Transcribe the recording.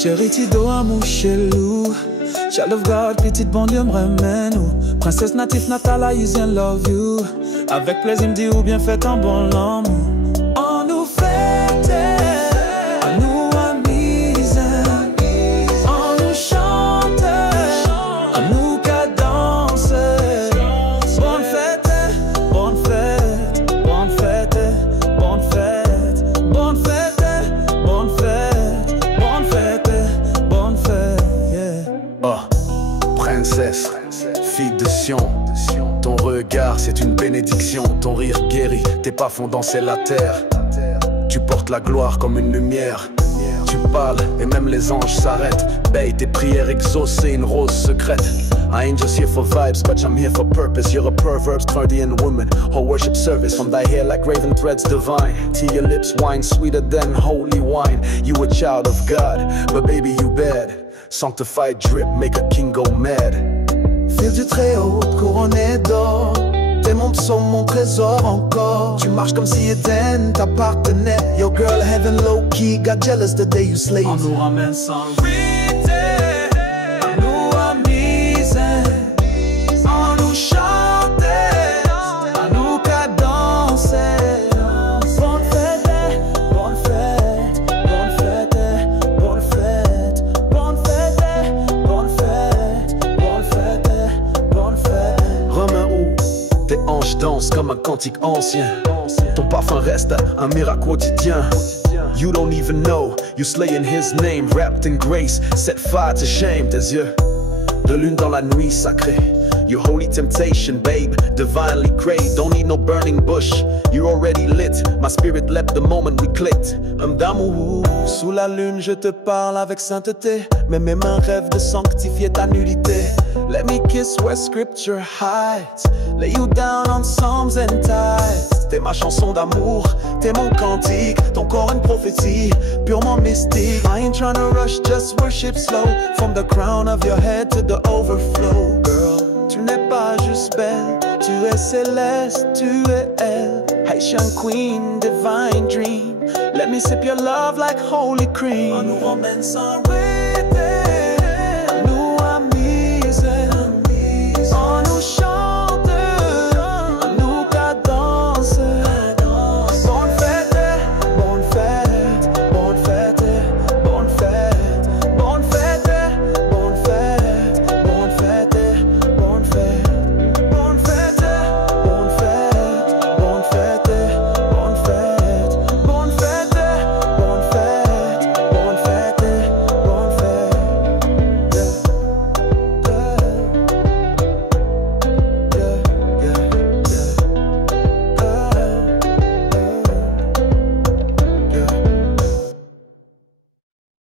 Chérie, Tido, amour chelou. Child of God, petite bon Dieu me remène ou. Princesse natif Natala, is in love you. Avec plaisir, me dit ou bien fait un bon l'amour. On nous fêtait, on nous amusait, on nous chantait, on nous cadençait. Bonne fête, bonne fête, bonne fête, bonne fête, bonne fête, bonne fête, bonne fête, bonne fête, yeah. Oh, princesse, fille de Sion. Ton regard c'est une bénédiction, ton rire guérit, tes pas font danser la terre. Tu portes la gloire comme une lumière. Tu parles et même les anges s'arrêtent. Babe, tes prières exaucées, une rose secrète. I ain't just here for vibes, but I'm here for purpose. You're a Proverbs Cardian woman, whole worship service. From thy hair like raven threads divine, to your lips wine sweeter than holy wine. You a child of God, but baby you bad. Sanctified drip, make a king go mad. Fils du très haut, couronné d'or. T'es mon psaume, mon trésor encore. Tu marches comme si Eden t'appartenait. Your girl heaven low key, got jealous the day you slayed. On nous ramène sans rite, on nous amusait, on nous chantait, on nous cadençait. Bonne fête, bonne fête, bonne fête, bonne fête, bonne fête, bonne fête, bonne fête, bonne fête. Romain ou tes hanches dansent comme un cantique ancien. Ton parfum reste un miracle quotidien. You don't even know, you slay in his name. Wrapped in grace, set fire to shame. Tes yeux de lune dans la nuit sacrée. Your holy temptation, babe, divinely craved. Don't need no burning bush, you're already lit. My spirit leapt the moment we clicked. Homme d'amour, sous la lune je te parle avec sainteté. Mais mes mains rêvent de sanctifier ta nudité. Let me kiss where scripture hides. Lay you down on psalms and tides. T'es ma chanson d'amour, t'es mon cantique. Ton corps une prophétie, purement mystique. I ain't tryna rush, just worship slow. From the crown of your head to the overflow. Girl, tu n'es pas juste belle, tu es céleste, tu es elle. Haitian queen, divine dream. Let me sip your love like holy cream. On nous ramène sans rite.